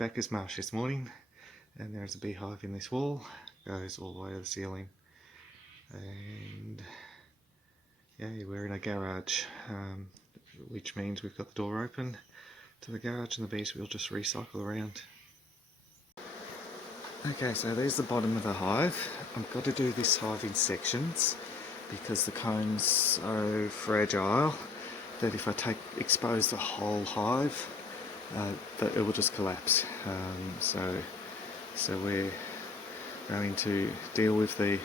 back as marsh this morning, and there's a beehive in this wall, goes all the way to the ceiling, and yeah, we're in a garage, which means we've got the door open to the garage and the bees will just recycle around. Okay, so there's the bottom of the hive. I've got to do this hive in sections because the comb's so fragile that if I expose the whole hive, that it will just collapse. So we're going to deal with the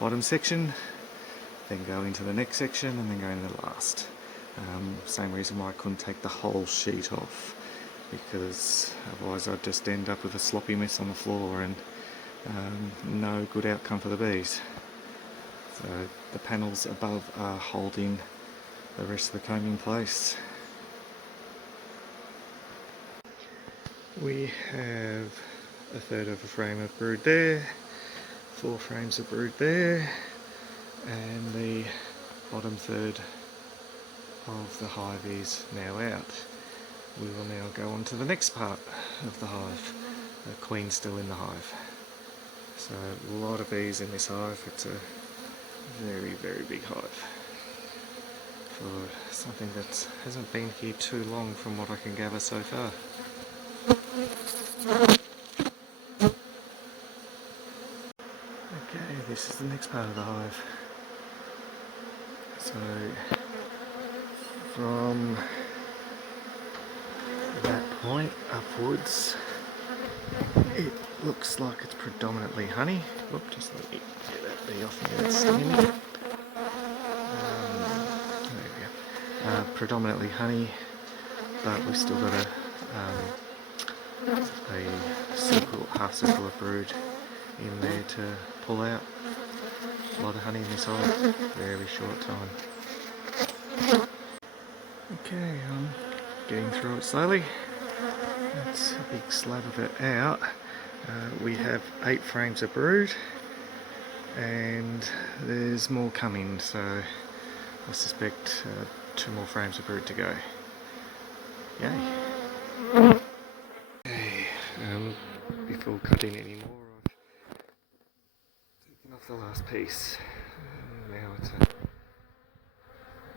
bottom section, then go into the next section, and then go into the last. Same reason why I couldn't take the whole sheet off, because otherwise I'd just end up with a sloppy mess on the floor and no good outcome for the bees. So the panels above are holding the rest of the comb in place. We have a third of a frame of brood there, 4 frames of brood there, and the bottom third of the hive is now out. We will now go on to the next part of the hive. The queen's still in the hive. So a lot of bees in this hive. It's a very, very big hive for something that hasn't been here too long from what I can gather so far. Okay, this is the next part of the hive. So from that point upwards, it looks like it's predominantly honey. Whoop, just let me get that bee off me, it's stinging me. There we go. Predominantly honey, but we've still got a half circle of brood in there to pull out. A lot of honey in this hive, very short time. Okay, I'm getting through it slowly. That's a big slab of it out. We have 8 frames of brood, and there's more coming, so I suspect 2 more frames of brood to go. Yay! Okay, before cutting any more, I've taken off the last piece. Now it's a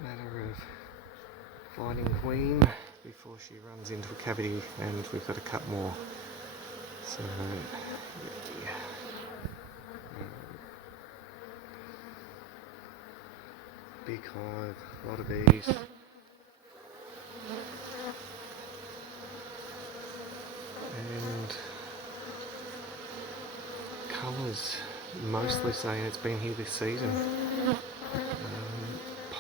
matter of finding queen before she runs into a cavity, and we've got to cut more. So yeah. Big hive, a lot of bees. And colours, mostly saying it's been here this season.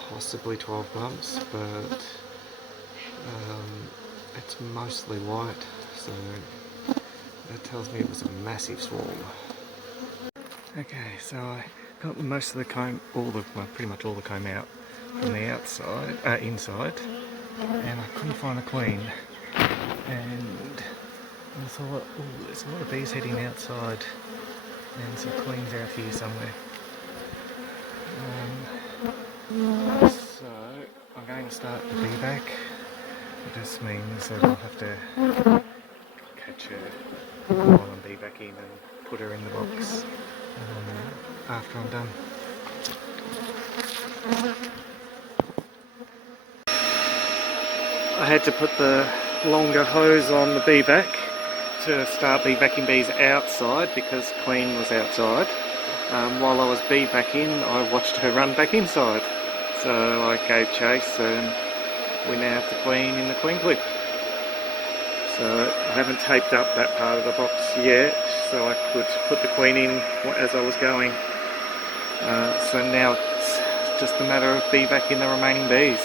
Possibly 12 months, but it's mostly white, so that tells me it was a massive swarm. Okay, so I got most of the comb, pretty much all the comb out from the outside, inside, and I couldn't find a queen. And I thought, oh, there's a lot of bees heading outside, and some queens out here somewhere. So I'm going to start the bee back. It just means that I'll have to catch her while I'm bee back in and put her in the box after I'm done. I had to put the longer hose on the bee vac to start bee vacking bees outside because Queen was outside. While I was bee vacking, I watched her run back inside. So I gave chase and we now have the Queen in the Queen clip. So I haven't taped up that part of the box yet, so I could put the Queen in as I was going. So now it's just a matter of bee vacking the remaining bees.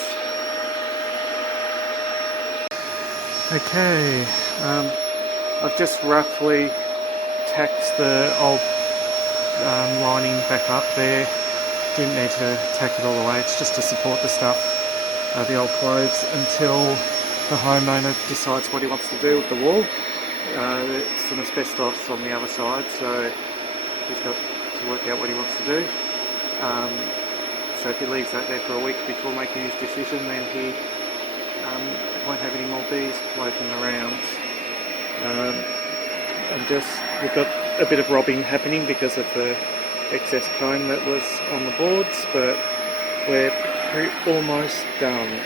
Okay, I've just roughly tacked the old lining back up there. Didn't need to tack it all the way, it's just to support the stuff, the old clothes, until the homeowner decides what he wants to do with the wall. It's some asbestos on the other side, so he's got to work out what he wants to do. So if he leaves that there for a week before making his decision, then he won't have any more bees floating around. And just we've got a bit of robbing happening because of the excess comb that was on the boards, but we're almost done.